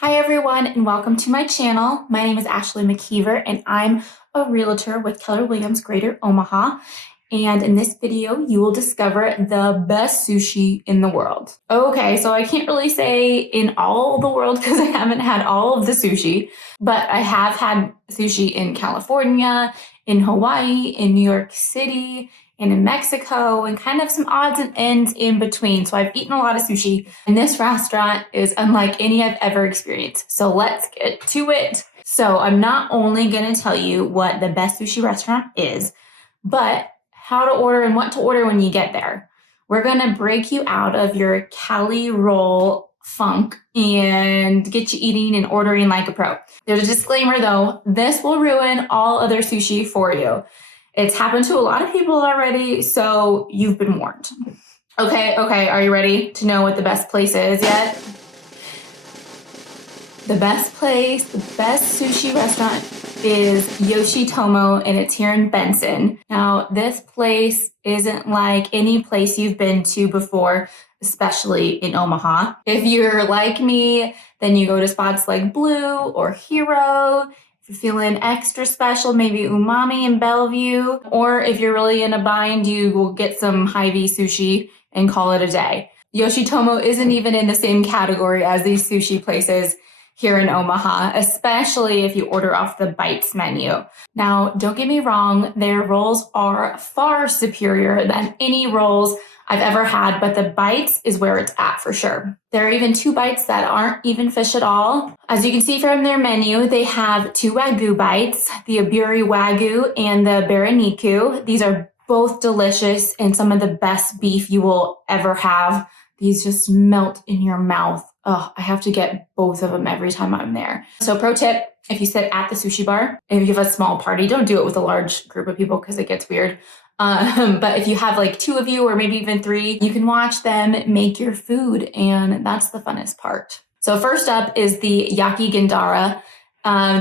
Hi everyone and welcome to my channel. My name is Ashley Mckeever and I'm a realtor with Keller Williams Greater Omaha. And in this video, you will discover the best sushi in the world. Okay, so I can't really say in all the world because I haven't had all of the sushi, but I have had sushi in California, in Hawaii, in New York City, and in Mexico, and kind of some odds and ends in between. So I've eaten a lot of sushi, and this restaurant is unlike any I've ever experienced. So let's get to it. So I'm not only gonna tell you what the best sushi restaurant is, but how to order and what to order when you get there. We're gonna break you out of your Cali roll funk and get you eating and ordering like a pro. There's a disclaimer though, this will ruin all other sushi for you. It's happened to a lot of people already, so you've been warned. Okay, are you ready to know what the best place is yet? The best place, the best sushi restaurant is Yoshitomo, and it's here in Benson. Now, this place isn't like any place you've been to before, especially in Omaha. If you're like me, then you go to spots like Blue or Hero. If you're feeling extra special, maybe Umami in Bellevue. Or if you're really in a bind, you will get some Hy-Vee sushi and call it a day. Yoshitomo isn't even in the same category as these sushi places here in Omaha, especially if you order off the bites menu. Now, don't get me wrong, their rolls are far superior than any rolls I've ever had, but the bites is where it's at for sure. There are even 2 bites that aren't even fish at all. As you can see from their menu, they have 2 Wagyu bites, the Aburi Wagyu and the Baraniku. These are both delicious and some of the best beef you will ever have. These just melt in your mouth. Oh, I have to get both of them every time I'm there. So pro tip, if you sit at the sushi bar, and if you have a small party, don't do it with a large group of people because it gets weird. But if you have like 2 of you or maybe even 3, you can watch them make your food, and that's the funnest part. So first up is the yakigandara.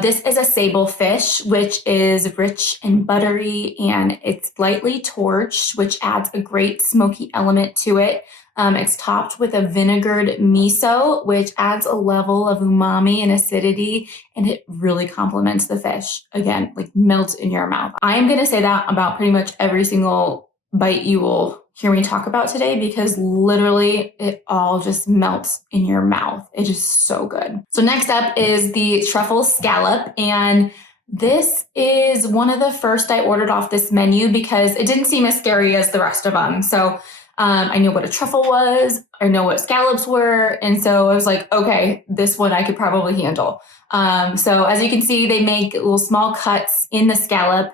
This is a sable fish, which is rich and buttery, and it's lightly torched, which adds a great smoky element to it. It's topped with a vinegared miso, which adds a level of umami and acidity, and it really complements the fish. Again, like melts in your mouth. I am going to say that about pretty much every single bite you will hear me talk about today, because literally it all just melts in your mouth. It's just so good. So next up is the truffle scallop, and this is one of the first I ordered off this menu because it didn't seem as scary as the rest of them. So I knew what a truffle was, I know what scallops were, and so I was like, okay, this one I could probably handle. So as you can see, they make little small cuts in the scallop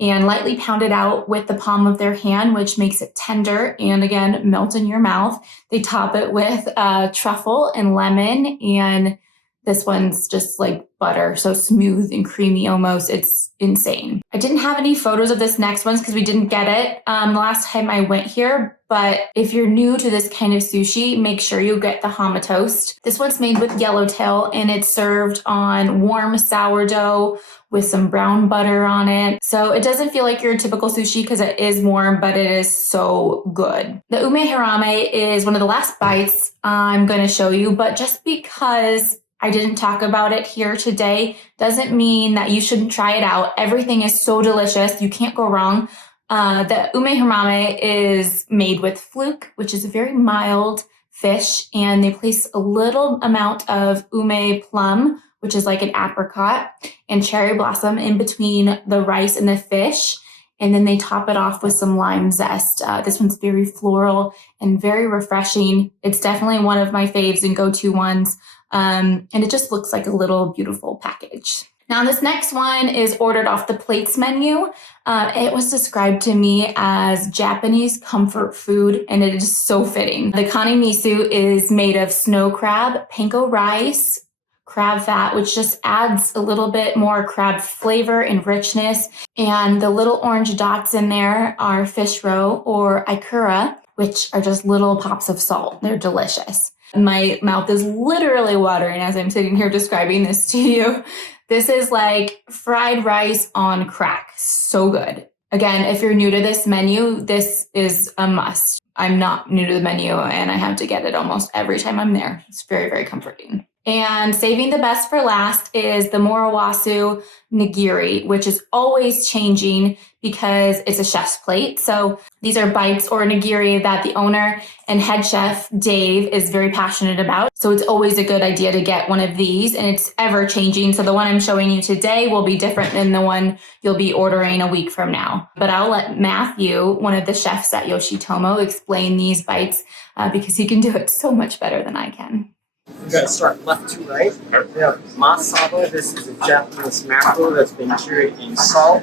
and lightly pound it out with the palm of their hand, which makes it tender and again, melt in your mouth. They top it with truffle and lemon, and this one's just like butter, so smooth and creamy almost. It's insane. I didn't have any photos of this next one because we didn't get it the last time I went here. But if you're new to this kind of sushi, make sure you get the hama toast. This one's made with yellowtail, and it's served on warm sourdough with some brown butter on it. So it doesn't feel like your typical sushi because it is warm, but it is so good. The ume hirame is one of the last bites I'm going to show you, but just because I didn't talk about it here today doesn't mean that you shouldn't try it out. Everything is so delicious. You can't go wrong. The ume hirame is made with fluke, which is a very mild fish, and they place a little amount of ume plum, which is like an apricot, and cherry blossom in between the rice and the fish, and then they top it off with some lime zest. This one's very floral and very refreshing. It's definitely one of my faves and go-to ones. And it just looks like a little beautiful package. Now this next one is ordered off the plates menu. It was described to me as Japanese comfort food, and it is so fitting. The kanemisu is made of snow crab, panko rice, crab fat, which just adds a little bit more crab flavor and richness. And the little orange dots in there are fish roe or ikura, which are just little pops of salt. They're delicious. My mouth is literally watering as I'm sitting here describing this to you. This is like fried rice on crack. So good. Again, if you're new to this menu, this is a must. I'm not new to the menu and I have to get it almost every time I'm there. It's very, very comforting. And saving the best for last is the moriwasu nigiri, which is always changing because it's a chef's plate. So these are bites or nigiri that the owner and head chef Dave is very passionate about. So it's always a good idea to get one of these, and it's ever changing. So the one I'm showing you today will be different than the one you'll be ordering a week from now. But I'll let Matthew, one of the chefs at Yoshitomo, explain these bites because he can do it so much better than I can. We're going to start left to right. We have masaba. This is a Japanese mackerel that's been cured in salt,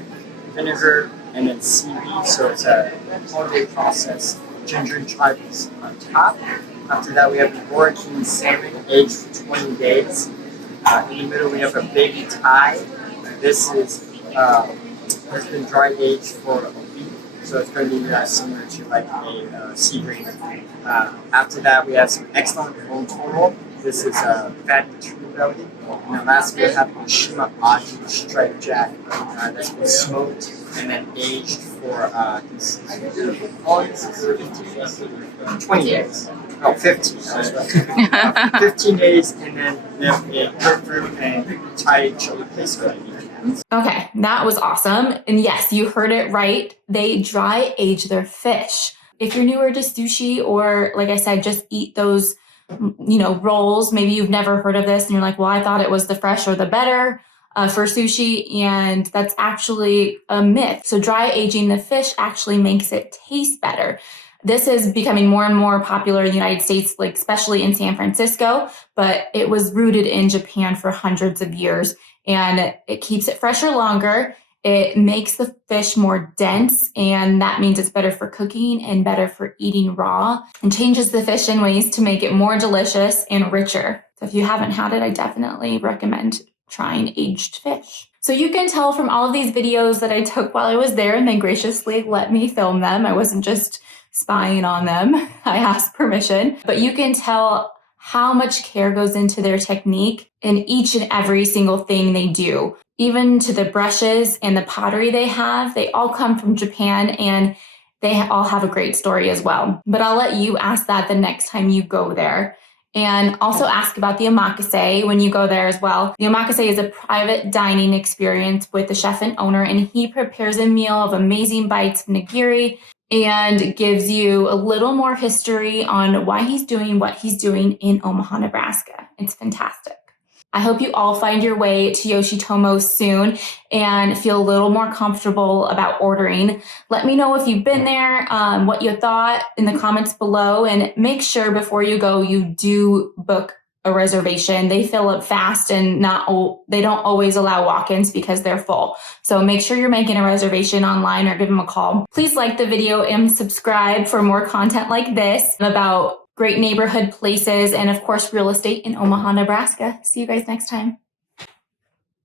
vinegar, and then seaweed. So it's a holiday process. Ginger and chive is on top. After that, we have the Oregon salmon aged for 20 days. In the middle, we have a baby Thai. This is has been dry aged for a week. So it's going to be similar to like a sea bream. After that, we have some excellent bone toro. This is fatty tree belly. And then last we have Shima Aji striped jack that's been smoked and then aged for 20 days. No, 15. Right. 15 days, and then we have a grapefruit and Thai chili paste. Okay, that was awesome. And yes, you heard it right. They dry age their fish. If you're newer to sushi, or like I said, just eat those rolls. Maybe you've never heard of this and you're like, well, I thought it was the fresh or the better for sushi. And that's actually a myth. So dry aging the fish actually makes it taste better. This is becoming more and more popular in the United States, like especially in San Francisco, but it was rooted in Japan for hundreds of years, and it keeps it fresher longer. It makes the fish more dense, and that means it's better for cooking and better for eating raw, and changes the fish in ways to make it more delicious and richer. So if you haven't had it, I definitely recommend trying aged fish. So you can tell from all of these videos that I took while I was there, and they graciously let me film them. I wasn't just spying on them. I asked permission, but you can tell how much care goes into their technique in each and every single thing they do. Even to the brushes and the pottery they all come from Japan, and they all have a great story as well. But I'll let you ask that the next time you go there. And also ask about the omakase when you go there as well. The omakase is a private dining experience with the chef and owner, and he prepares a meal of amazing bites of nigiri and gives you a little more history on why he's doing what he's doing in Omaha, Nebraska. It's fantastic. I hope you all find your way to Yoshitomo soon and feel a little more comfortable about ordering. Let me know if you've been there, what you thought in the comments below, and make sure before you go, you do book a reservation. They fill up fast, and they don't always allow walk-ins because they're full. So make sure you're making a reservation online or give them a call. Please like the video and subscribe for more content like this about great neighborhood places and, of course, real estate in Omaha, Nebraska. See you guys next time.